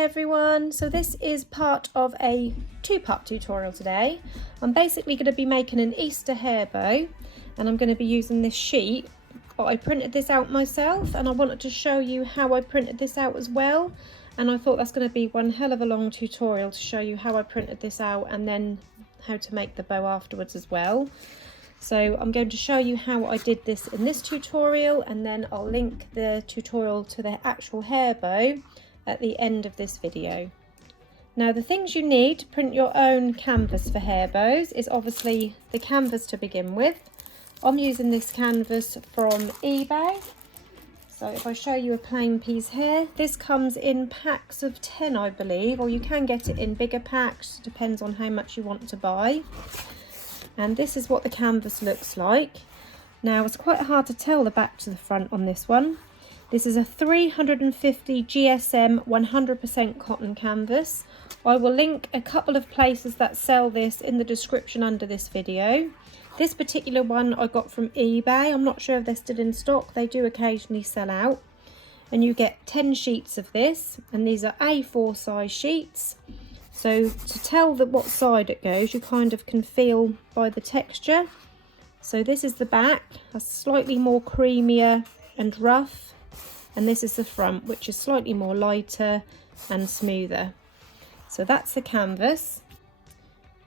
Hi everyone, so this is part of a two-part tutorial today. I'm basically going to be making an Easter hair bow and I'm going to be using this sheet, but I printed this out myself and I wanted to show you how I printed this out as well, and I thought that's going to be one hell of a long tutorial to show you how I printed this out and then how to make the bow afterwards as well. So I'm going to show you how I did this in this tutorial, and then I'll link the tutorial to the actual hair bow at the end of this video. Now the things you need to print your own canvas for hair bows is obviously the canvas to begin with. I'm using this canvas from eBay. So if I show you a plain piece here, this comes in packs of 10 I believe, or you can get it in bigger packs, depends on how much you want to buy. And this is what the canvas looks like. Now it's quite hard to tell the back to the front on this one. This is a 350 GSM 100% cotton canvas. I will link a couple of places that sell this in the description under this video. This particular one I got from eBay. I'm not sure if they're still in stock. They do occasionally sell out. And you get 10 sheets of this, and these are A4 size sheets. So to tell what side it goes, you kind of can feel by the texture. So this is the back, a slightly more creamier and rough, and this is the front, which is slightly more lighter and smoother. So that's the canvas.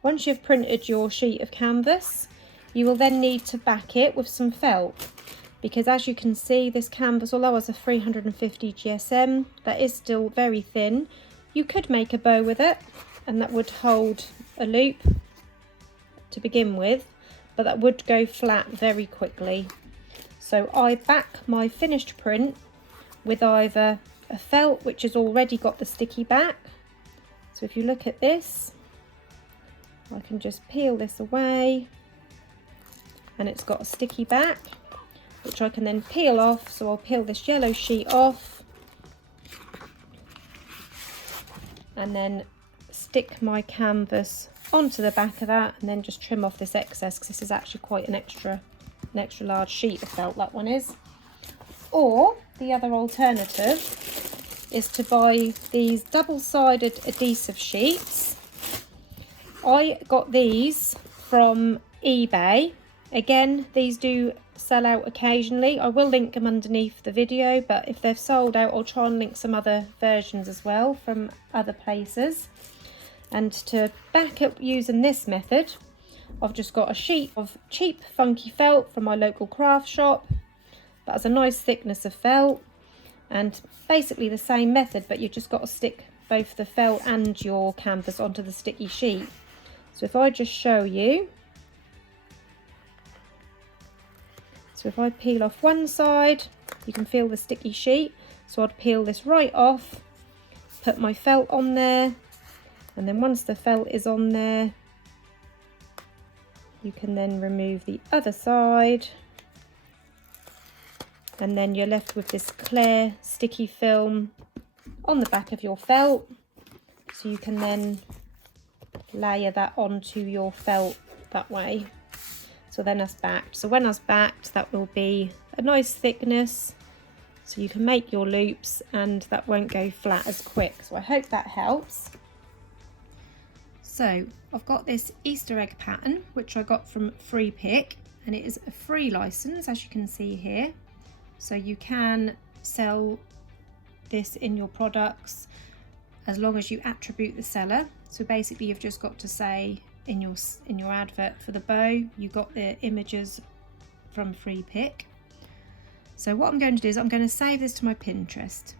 Once you've printed your sheet of canvas, you will then need to back it with some felt, because as you can see, this canvas, although it's a 350 GSM, that is still very thin. You could make a bow with it, and that would hold a loop to begin with, but that would go flat very quickly. So I back my finished print with either a felt, which has already got the sticky back. So if you look at this, I can just peel this away, and it's got a sticky back, which I can then peel off. So I'll peel this yellow sheet off, and then stick my canvas onto the back of that, and then just trim off this excess, because this is actually quite an extra large sheet of felt, that one is. Or the other alternative is to buy these double-sided adhesive sheets. I got these from eBay. Again, these do sell out occasionally. I will link them underneath the video, but if they've sold out, I'll try and link some other versions as well from other places. And to back up using this method, I've just got a sheet of cheap funky felt from my local craft shop that has a nice thickness of felt, and basically the same method, but you've just got to stick both the felt and your canvas onto the sticky sheet. So if I just show you, so if I peel off one side, you can feel the sticky sheet. So I'd peel this right off, put my felt on there, and then once the felt is on there, you can then remove the other side, and then you're left with this clear sticky film on the back of your felt. So you can then layer that onto your felt that way. So then that's backed. So when that's backed, that will be a nice thickness, so you can make your loops and that won't go flat as quick. So I hope that helps. So I've got this Easter egg pattern, which I got from Free Pick, and it is a free license, as you can see here. So you can sell this in your products as long as you attribute the seller. So basically you've just got to say in your advert for the bow, you got the images from Free Pick. So what I'm going to do is I'm going to save this to my Pinterest.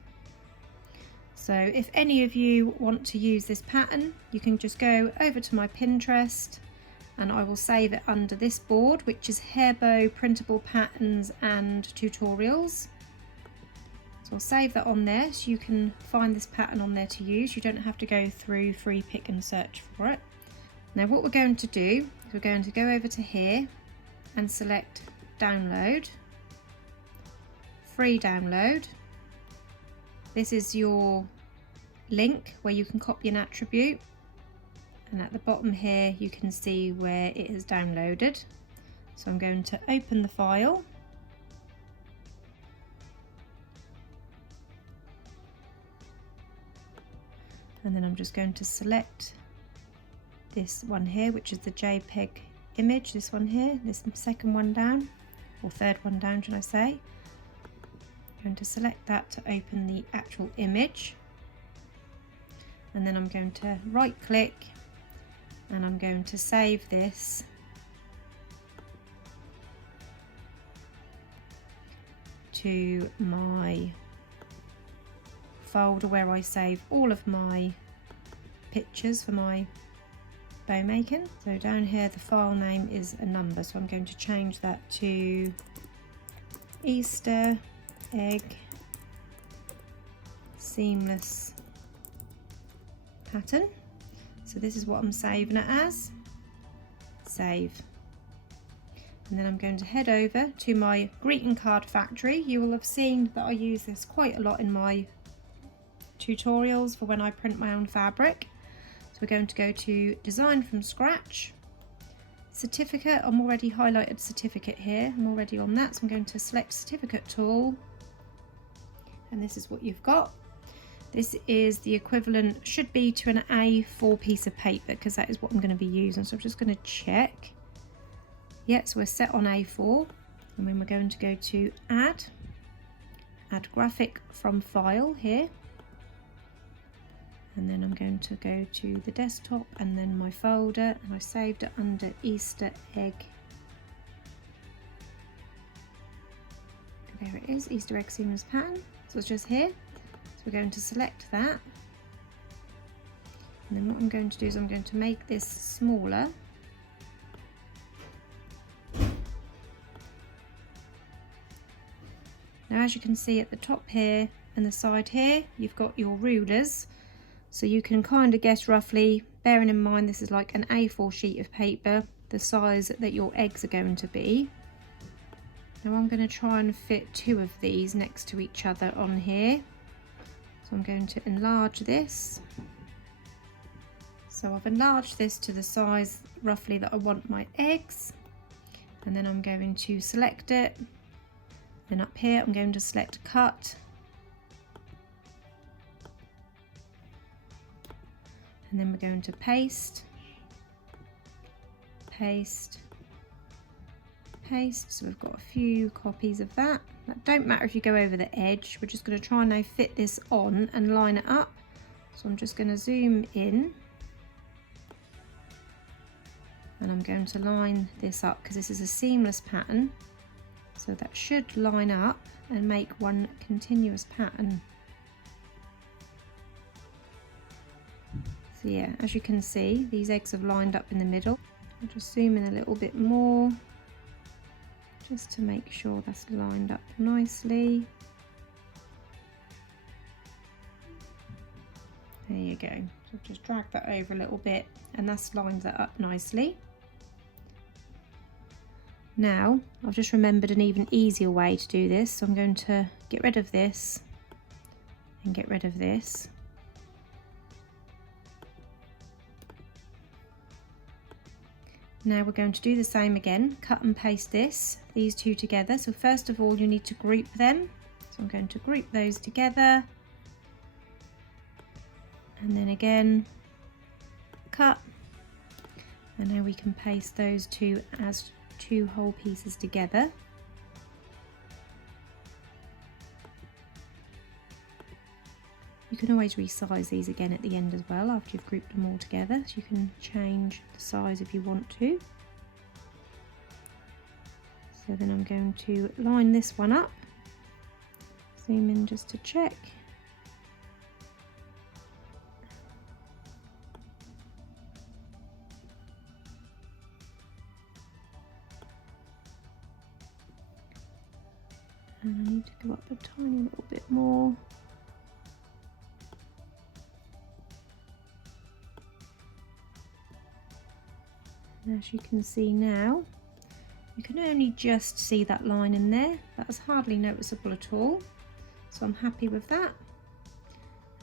So if any of you want to use this pattern, you can just go over to my Pinterest, and I will save it under this board, which is hair bow printable patterns and tutorials. So I'll save that on there, so you can find this pattern on there to use. You don't have to go through Free Pick and search for it. Now what we're going to do is we're going to go over to here and select download, free download. This is your link where you can copy an attribute, and at the bottom here you can see where it is downloaded. So I'm going to open the file, And then I'm just going to select this one here, which is the JPEG image, this one here, this second one down, or third one down should I say. I'm going to select that to open the actual image, and then I'm going to right click and I'm going to save this to my folder where I save all of my pictures for my bow making. So down here the file name is a number, so I'm going to change that to Easter egg seamless pattern. So this is what I'm saving it as. Save. And then I'm going to head over to my greeting card factory. You will have seen that I use this quite a lot in my tutorials for when I print my own fabric. So we're going to go to design from scratch, certificate. I'm already highlighted certificate here, I'm already on that, so I'm going to select certificate tool, and this is what you've got. This is the equivalent, should be, to an A4 piece of paper, because that is what I'm going to be using. So I'm just going to check. Yeah, so we're set on A4, and then we're going to go to add graphic from file here, and then I'm going to go to the desktop and then my folder, and I saved it under Easter egg. There it is, Easter egg seamless pattern. So it's just here. So we're going to select that, and then what I'm going to do is I'm going to make this smaller. Now as you can see at the top here and the side here, you've got your rulers, so you can kind of guess roughly, bearing in mind this is like an A4 sheet of paper, the size that your eggs are going to be. Now I'm going to try and fit two of these next to each other on here. So I'm going to enlarge this. So I've enlarged this to the size roughly that I want my eggs, and then I'm going to select it. Then up here I'm going to select cut, and then we're going to paste, paste, paste. So we've got a few copies of that. That don't matter if you go over the edge. We're just going to try and now fit this on and line it up. So I'm just going to zoom in, and I'm going to line this up because this is a seamless pattern. So that should line up and make one continuous pattern. So yeah, as you can see, these eggs have lined up in the middle. I'll just zoom in a little bit more, just to make sure that's lined up nicely. There you go. So just drag that over a little bit, and that's lined that up nicely. Now, I've just remembered an even easier way to do this, so I'm going to get rid of this and get rid of this. Now we're going to do the same again, cut and paste these two together. So first of all, you need to group them. So I'm going to group those together, and then again, cut, and now we can paste those two as two whole pieces together. You can always resize these again at the end as well after you've grouped them all together, so you can change the size if you want to. So then I'm going to line this one up, zoom in just to check. And I need to go up a tiny little bit more. And as you can see now, you can only just see that line in there. That's hardly noticeable at all. So I'm happy with that.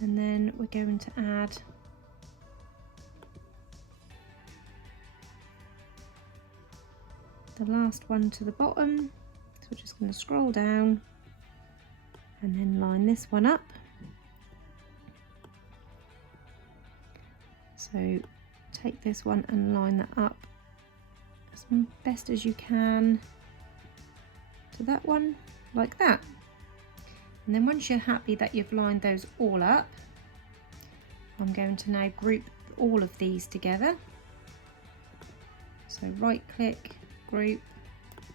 And then we're going to add the last one to the bottom. So we're just going to scroll down and then line this one up. So take this one and line that up as best as you can to that one, like that. And then once you're happy that you've lined those all up, I'm going to now group all of these together. So right click, group,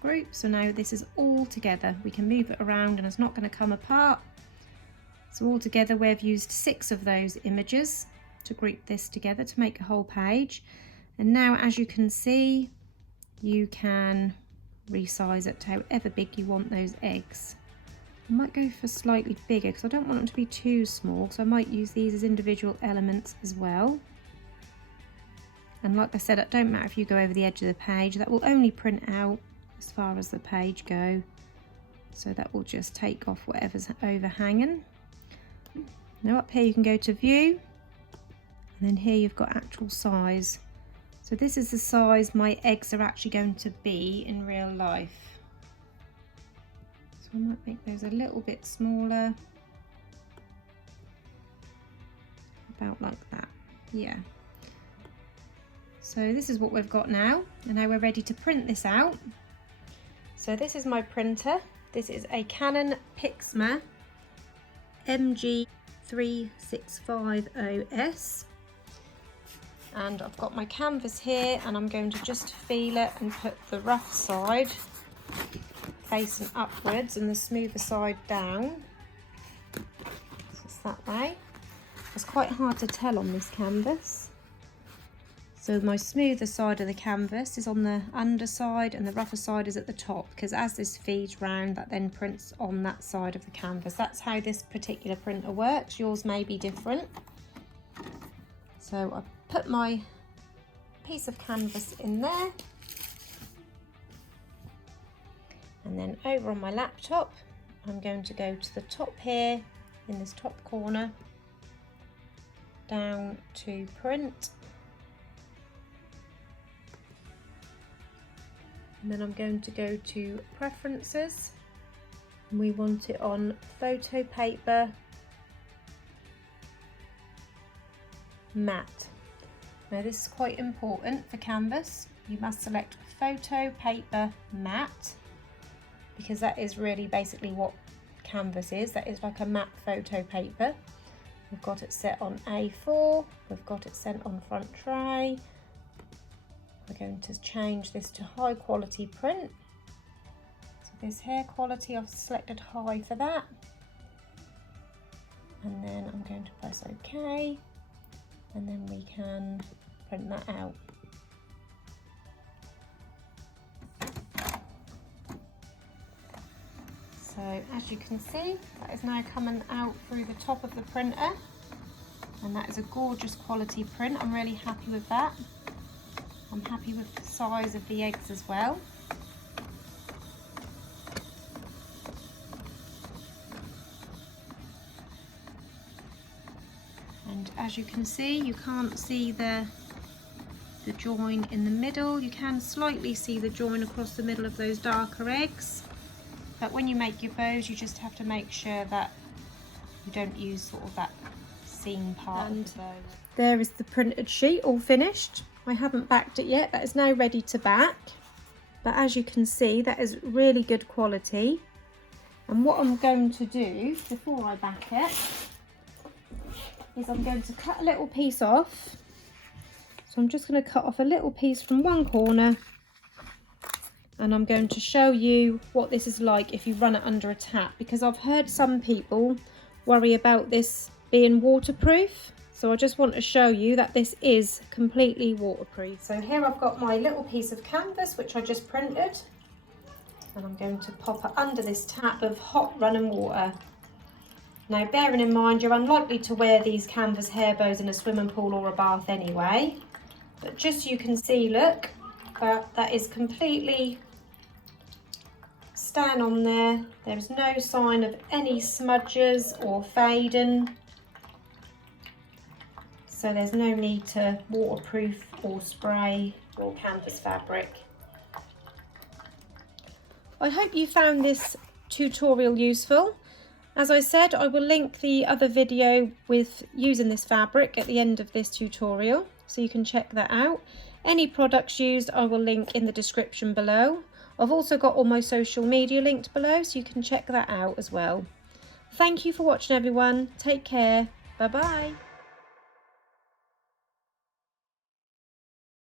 group. So now this is all together. We can move it around and it's not going to come apart. So all together we've used 6 of those images to group this together to make a whole page. And now, as you can see, you can resize it to however big you want those eggs. I might go for slightly bigger because I don't want them to be too small, so I might use these as individual elements as well. And like I said, it don't matter if you go over the edge of the page, that will only print out as far as the page go, so that will just take off whatever's overhanging. Now up here you can go to view, and then here you've got actual size. So this is the size my eggs are actually going to be in real life. So I might make those a little bit smaller, about like that, yeah. So this is what we've got now, and now we're ready to print this out. So this is my printer. This is a Canon Pixma MG3650S, and I've got my canvas here, and I'm going to just feel it and put the rough side facing upwards and the smoother side down. Just that way. It's quite hard to tell on this canvas. So my smoother side of the canvas is on the underside and the rougher side is at the top, because as this feeds round, that then prints on that side of the canvas. That's how this particular printer works. Yours may be different. So I put my piece of canvas in there, and then over on my laptop I'm going to go to the top here in this top corner, down to print, and then I'm going to go to preferences, and we want it on photo paper matte. Now this is quite important for canvas. You must select photo paper matte, because that is really basically what canvas is. That is like a matte photo paper. We've got it set on A4, we've got it set on front tray. We're going to change this to high quality print. So this hair quality, I've selected high for that. And then I'm going to press OK, and then we can print that out. So as you can see, that is now coming out through the top of the printer, and that is a gorgeous quality print. I'm really happy with that. I'm happy with the size of the eggs as well. And as you can see, you can't see the join in the middle. You can slightly see the join across the middle of those darker eggs. But when you make your bows, you just have to make sure that you don't use sort of that seam part of the bow. There is the printed sheet all finished. I haven't backed it yet. That is now ready to back. But as you can see, that is really good quality. And what I'm going to do before I back it is I'm going to cut a little piece off. So I'm just going to cut off a little piece from one corner, and I'm going to show you what this is like if you run it under a tap, because I've heard some people worry about this being waterproof. So I just want to show you that this is completely waterproof. So here I've got my little piece of canvas which I just printed, and I'm going to pop it under this tap of hot running water. Now bearing in mind you're unlikely to wear these canvas hair bows in a swimming pool or a bath anyway, but just so you can see, look, that is completely staying on there. There's no sign of any smudges or fading, so there's no need to waterproof or spray your canvas fabric. I hope you found this tutorial useful. As I said, I will link the other video with using this fabric at the end of this tutorial, so you can check that out. Any products used I will link in the description below. I've also got all my social media linked below, so you can check that out as well. Thank you for watching everyone. Take care. Bye bye.